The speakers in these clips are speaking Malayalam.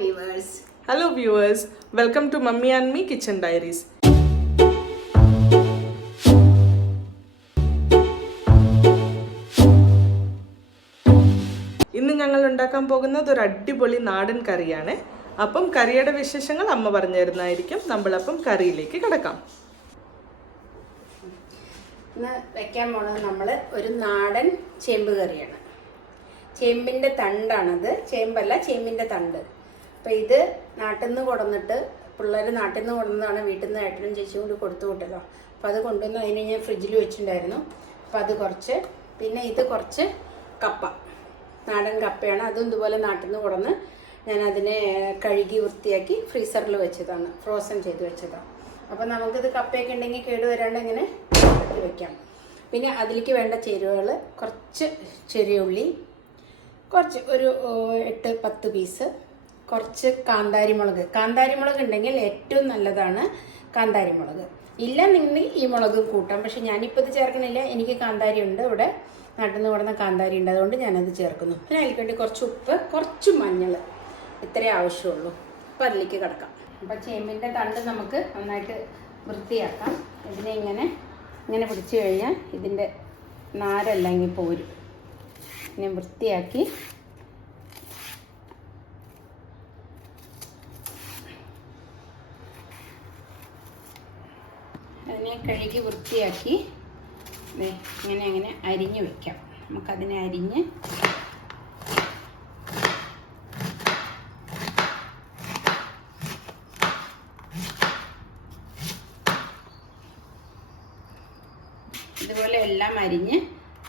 Viewers hello viewers welcome to mummy and me kitchen diaries ഇന്ന് ഞങ്ങൾ ഉണ്ടാക്കാൻ പോകുന്നത് ഒരു അടിപൊളി നാടൻ കറിയാണ്. അപ്പം കറിയുടെ വിശേഷങ്ങൾ അമ്മ പറഞ്ഞു തരുന്നതായിരിക്കും. നമ്മളപ്പം കറിയിലേക്ക് കിടക്കാം. ഇന്ന് വെക്കാൻ പോണത് നമ്മൾ ഒരു നാടൻ ചേമ്പ് കറിയാണ്. ചേമ്പിന്റെ തണ്ടാണത്. ചേമ്പല്ല ചേമ്പിന്റെ തണ്ട്. അപ്പോൾ ഇത് നാട്ടിൽ നിന്ന് കൊടുന്നിട്ട് പിള്ളേർ നാട്ടിൽ നിന്ന് കൊടുന്നതാണ് വീട്ടിൽ നിന്ന് ഏട്ടനും ചേച്ചിയും കൂടി കൊടുത്തു വിട്ടല്ലോ അപ്പോൾ അത് കൊണ്ടുവന്ന് അതിനെ ഞാൻ ഫ്രിഡ്ജിൽ വെച്ചിട്ടുണ്ടായിരുന്നു അപ്പോൾ അത് കുറച്ച് പിന്നെ ഇത് കുറച്ച് കപ്പ. നാടൻ കപ്പയാണ്. അതും ഇതുപോലെ നാട്ടിൽ നിന്ന് കൊടുന്ന് ഞാൻ അതിനെ കഴുകി വൃത്തിയാക്കി ഫ്രീസറിൽ വെച്ചതാണ്. ഫ്രോസൺ ചെയ്ത് വെച്ചതാണ് അപ്പോൾ നമുക്കിത് കപ്പയൊക്കെ ഉണ്ടെങ്കിൽ കേട് വരാണ്ട് ഇങ്ങനെ വെക്കാം. പിന്നെ അതിലേക്ക് വേണ്ട ചേരുവകൾ കുറച്ച് ചെറിയ ഉള്ളി കുറച്ച് ഒരു എട്ട് പത്ത് പീസ് കുറച്ച് കാന്താരി മുളക് കാന്താരി മുളക് ഉണ്ടെങ്കിൽ ഏറ്റവും നല്ലതാണ് കാന്താരി മുളക് ഇല്ല നിങ്ങൾ ഈ മുളകും കൂട്ടാം. പക്ഷെ ഞാനിപ്പോൾ ഇത് ചേർക്കണില്ല. എനിക്ക് കാന്താരി ഉണ്ട് ഇവിടെ. നാട്ടിൽ നിന്ന് കൊടുന്ന കാന്താരി ഉണ്ട്. അതുകൊണ്ട് ഞാനത് ചേർക്കുന്നു. പിന്നെ അതിലേക്ക് വേണ്ടി കുറച്ച് ഉപ്പ് കുറച്ച് മഞ്ഞൾ. ഇത്രേ ആവശ്യമുള്ളൂ. അപ്പം അതിലേക്ക് കിടക്കാം. അപ്പോൾ ചേമ്പിന്റെ തണ്ട് നമുക്ക് നന്നായിട്ട് വൃത്തിയാക്കാം. ഇതിനെ ഇങ്ങനെ ഇങ്ങനെ പിടിച്ചു കഴിഞ്ഞാൽ ഇതിന്റെ നാരെല്ലാം ഇങ്ങനെ പോരും. ഇങ്ങനെ വൃത്തിയാക്കി അതിനെ കഴുകി വൃത്തിയാക്കി. ഇങ്ങനെ അങ്ങനെ അരിഞ്ഞ് വെക്കാം. നമുക്കതിനെ അരിഞ്ഞ് ഇതുപോലെ എല്ലാം അരിഞ്ഞ്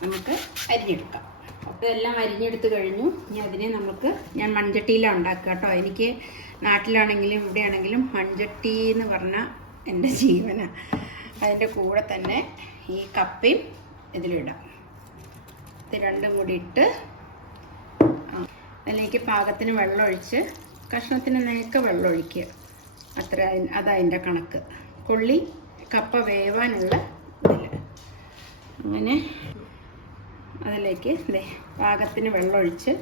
നമുക്ക് അരിഞ്ഞെടുക്കാം. അപ്പോൾ എല്ലാം അരിഞ്ഞെടുത്ത് കഴിഞ്ഞു. ഇനി അതിനെ നമുക്ക് ഞാൻ മൺചട്ടിയിലാണ് ഉണ്ടാക്കുക കേട്ടോ. എനിക്ക് നാട്ടിലാണെങ്കിലും ഇവിടെയാണെങ്കിലും മൺചട്ടി എന്ന് പറഞ്ഞാൽ എന്റെ ജീവനാണ് അതിന്റെ കൂടെ തന്നെ ഈ കപ്പയും ഇതിലിടാം ഇത് രണ്ടും കൂടി ഇട്ട് അതിലേക്ക് പാകത്തിന് വെള്ളം ഒഴിച്ച് കഷ്ണത്തിന് നേക്ക് വെള്ളം ഒഴിക്കുക. അത്ര അതി- അതതിന്റെ കണക്ക്. കൊള്ളി കപ്പ വേവാനുള്ള ഇതിൽ അങ്ങനെ അതിലേക്ക് പാകത്തിന് വെള്ളം ഒഴിച്ച്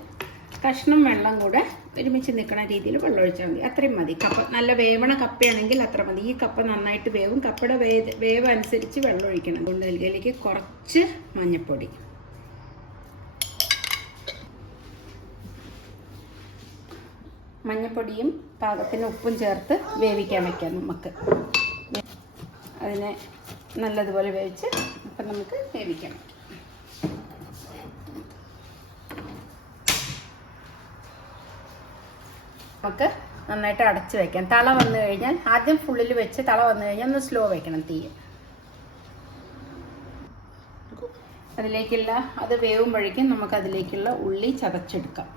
കഷ്ണം വെള്ളം കൂടെ ഒരുമിച്ച് നിൽക്കുന്ന രീതിയിൽ വെള്ളം ഒഴിച്ചാൽ മതി. അത്രയും മതി. കപ്പ നല്ല വേവണ കപ്പയാണെങ്കിൽ അത്ര മതി. ഈ കപ്പ നന്നായിട്ട് വേവും. കപ്പയുടെ വേ വേവ് അനുസരിച്ച് വെള്ളം ഒഴിക്കണം. അതുകൊണ്ട് ഇതിലേക്ക് കുറച്ച് മഞ്ഞൾപ്പൊടി മഞ്ഞൾപ്പൊടിയും പാകത്തിന് ഉപ്പും ചേർത്ത് വേവിക്കാൻ വയ്ക്കാം നമുക്ക്. അതിനെ നല്ലതുപോലെ വേവിച്ച് അപ്പം നമുക്ക് വേവിക്കാം. നമുക്ക് നന്നായിട്ട് അടച്ച് വെക്കാം. തള വന്നു കഴിഞ്ഞാൽ ആദ്യം ഫുള്ളിൽ വെച്ച് തള വന്നു കഴിഞ്ഞാൽ ഒന്ന് സ്ലോ വെക്കണം തീ. അതിലേക്കുള്ള അത് വേവുമ്പോഴേക്കും നമുക്ക് അതിലേക്കുള്ള ഉള്ളി ചതച്ചെടുക്കാം.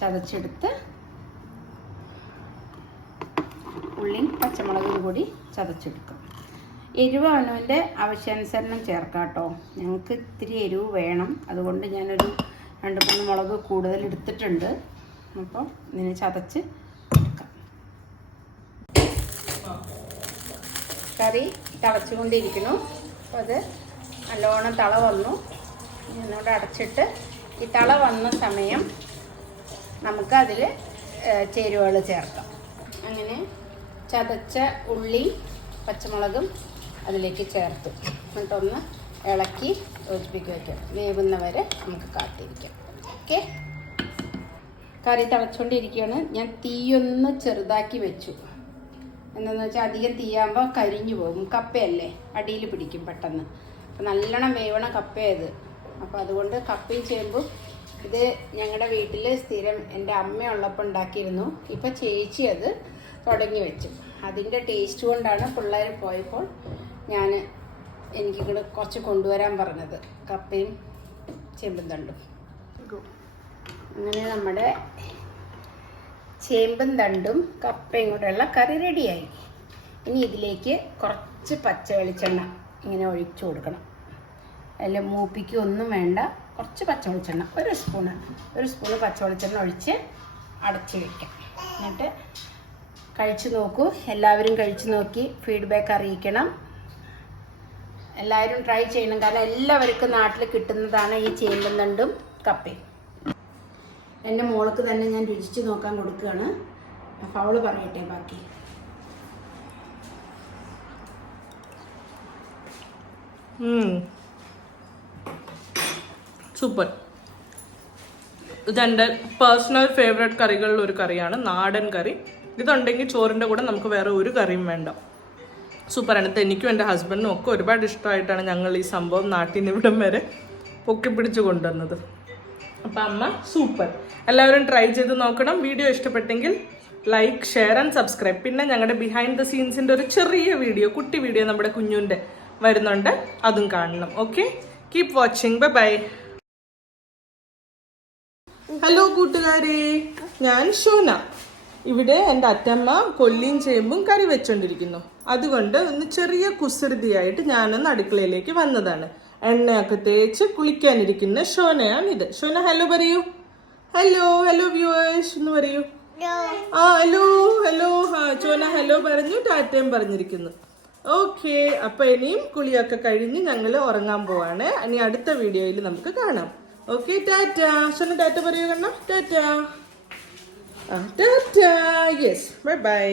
ചതച്ചെടുത്ത് ഉള്ളിയും പച്ചമുളകും കൂടി ചതച്ചെടുക്കാം. എരിവ് അവനവന്റെ ആവശ്യാനുസരണം ചേർക്കാം കേട്ടോ. ഞങ്ങൾക്ക് ഇത്തിരി എരിവ് വേണം. അതുകൊണ്ട് ഞാനൊരു രണ്ട് മൂന്ന് മുളക് കൂടുതൽ എടുത്തിട്ടുണ്ട്. അപ്പോൾ ഇതിനെ ചതച്ച് എടുക്കാം. കറി തിളച്ചുകൊണ്ടിരിക്കുന്നു. അപ്പോൾ അത് നല്ലോണം തള വന്നു. എന്നോട് അടച്ചിട്ട് ഈ തള വന്ന സമയം നമുക്ക് അതിൽ ചേരുവകൾ ചേർക്കാം. അങ്ങനെ ചതച്ച ഉള്ളി പച്ചമുളകും അതിലേക്ക് ചേർത്തു. എന്നിട്ടൊന്ന് ഇളക്കി യോജിപ്പിക്കുക വേവുന്നവരെ നമുക്ക് കാത്തിരിക്കാം. ഓക്കെ? കറി തിളച്ചുകൊണ്ടിരിക്കുകയാണ് ഞാൻ തീയൊന്ന് ചെറുതാക്കി വെച്ചു. എന്താണെന്ന് വെച്ചാൽ അധികം തീയാകുമ്പോൾ കരിഞ്ഞു പോകും. കപ്പയല്ലേ? അടിയിൽ പിടിക്കും പെട്ടെന്ന്. അപ്പം നല്ലോണം വേവണ കപ്പയത് അപ്പോൾ അതുകൊണ്ട് കപ്പയും ചേമ്പും ഇത് ഞങ്ങളുടെ വീട്ടിൽ സ്ഥിരം എന്റെ അമ്മയുള്ളപ്പോൾ ഉണ്ടാക്കിയിരുന്നു. ഇപ്പം ചേച്ചി അത് തുടങ്ങി വെച്ചു. അതിന്റെ ടേസ്റ്റ് കൊണ്ടാണ് പിള്ളേർ പോയപ്പോൾ ഞാൻ എനിക്കിങ്ങോട്ട് കുറച്ച് കൊണ്ടുവരാൻ പറഞ്ഞത്. കപ്പയും ചേമ്പും തണ്ടും. അങ്ങനെ നമ്മുടെ ചേമ്പും തണ്ടും കപ്പയും കൂടെയുള്ള കറി റെഡിയായി. ഇനി ഇതിലേക്ക് കുറച്ച് പച്ച വെളിച്ചെണ്ണ ഇങ്ങനെ ഒഴിച്ചു കൊടുക്കണം. അതിൽ മൂപ്പിക്ക് ഒന്നും വേണ്ട കുറച്ച് പച്ച വെളിച്ചെണ്ണ ഒരു സ്പൂണ് ഒരു സ്പൂണ് പച്ച വെളിച്ചെണ്ണ ഒഴിച്ച് അടച്ചു വയ്ക്കാം എന്നിട്ട് കഴിച്ചു നോക്കൂ. എല്ലാവരും കഴിച്ചു നോക്കി. ഫീഡ്ബാക്ക് അറിയിക്കണം. എല്ലാവരും ട്രൈ ചെയ്യണം. കാരണം എല്ലാവർക്കും നാട്ടിൽ കിട്ടുന്നതാണ് ഈ ചേമ്പും തണ്ടും കപ്പയും. എന്റെ മോൾക്ക് തന്നെ ഞാൻ രുചിച്ച് നോക്കാൻ കൊടുക്കുകയാണ്. ഫൗൾ പറയട്ടെ ബാക്കി. സൂപ്പർ. ഇതെന്റെ പേഴ്സണൽ ഫേവറേറ്റ് കറികളിൽ ഒരു കറിയാണ് നാടൻ കറി. ഇതുണ്ടെങ്കിൽ ചോറിന്റെ കൂടെ നമുക്ക് വേറെ ഒരു കറിയും വേണ്ട. സൂപ്പറാണ്. എനിക്കും എന്റെ ഹസ്ബൻഡിനും ഒക്കെ ഒരുപാട് ഇഷ്ടമായിട്ടാണ് ഞങ്ങൾ ഈ സംഭവം നാട്ടിൽ നിന്ന് ഇവിടം വരെ പൊക്കി പിടിച്ച് കൊണ്ടുവന്നത്. അപ്പം അമ്മ സൂപ്പർ എല്ലാവരും ട്രൈ ചെയ്ത് നോക്കണം. വീഡിയോ ഇഷ്ടപ്പെട്ടെങ്കിൽ ലൈക്ക് ഷെയർ ആൻഡ് സബ്സ്ക്രൈബ് പിന്നെ ഞങ്ങളുടെ ബിഹൈൻഡ് ദ സീൻസിന്റെ ഒരു ചെറിയ വീഡിയോ കുട്ടി വീഡിയോ നമ്മുടെ കുഞ്ഞുന്റെ വരുന്നുണ്ട്. അതും കാണണം. Okay keep watching bye bye hello കൂട്ടുകാരെ. ഞാൻ ഷോന. ഇവിടെ എന്റെ അറ്റമ്മ കൊല്ലിയും ചേമ്പും കറി വെച്ചുകൊണ്ടിരിക്കുന്നു അതുകൊണ്ട് ഒന്ന് ചെറിയ കുസൃതിയായിട്ട് ഞാനൊന്ന് അടുക്കളയിലേക്ക് വന്നതാണ്. എണ്ണയൊക്കെ തേച്ച് കുളിക്കാനിരിക്കുന്ന ഷോനയാണ് ഇത് ഷോന ഹലോ പറയൂ. ഹലോ ഹലോ വ്യൂവേഴ്സ് എന്ന് പറയൂ. ആ ഹലോ ഹലോ ആ ചോന ഹലോ പറഞ്ഞു ടാറ്റയും പറഞ്ഞിരിക്കുന്നു. ഓക്കെ അപ്പൊ ഇനിയും കുളിയൊക്കെ കഴിഞ്ഞ് ഞങ്ങൾ ഉറങ്ങാൻ പോവാണ്. ഇനി അടുത്ത വീഡിയോയിൽ നമുക്ക് കാണാം. ഓക്കെ ടാറ്റ. ഷോന ടാറ്റ പറയൂ കണ്ണ. Tata. Tata. Yes bye bye